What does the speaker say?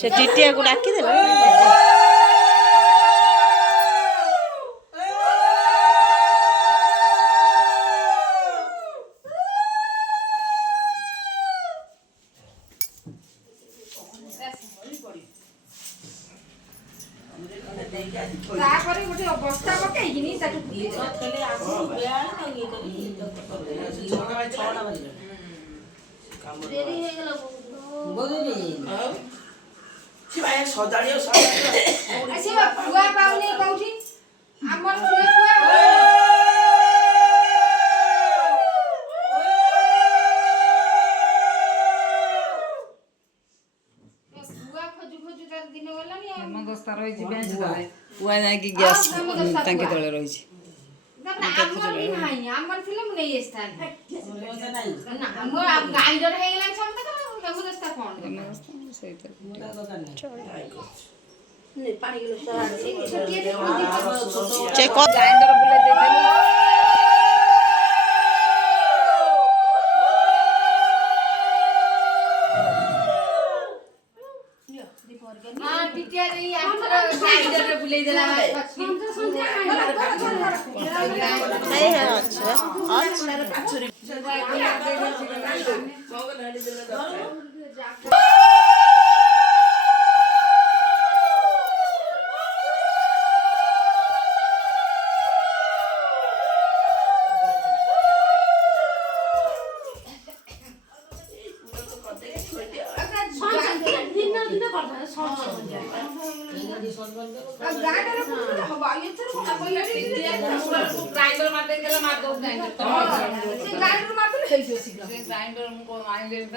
ସେ ଟିଟିଆକୁ ଡାକିଦେଲା। ତାପରେ ଗୋଟେ ବସ୍ତା ପକେଇକିନି ତାକୁ ପୁଆ ପାଉନି କୋଉଠି ଆମର ପୁଆ ଯାଇକି ଗ୍ୟାସ୍ ଟାଙ୍କି ତଳେ ରହିଛି। ଆମର ଥିଲେ ମୁଁ ନେଇ ଆସିଥାନ୍ତି। ଗ୍ରାଇଣ୍ଡର ହେଇଗଲାଣି ସମସ୍ତେ ହେମଦସ୍ତା କଣ ଗ୍ରାଇଣ୍ଡର ବୁଲେଇ ଦେଇଦେଲୁ। ଗ୍ରାଇଣ୍ଡର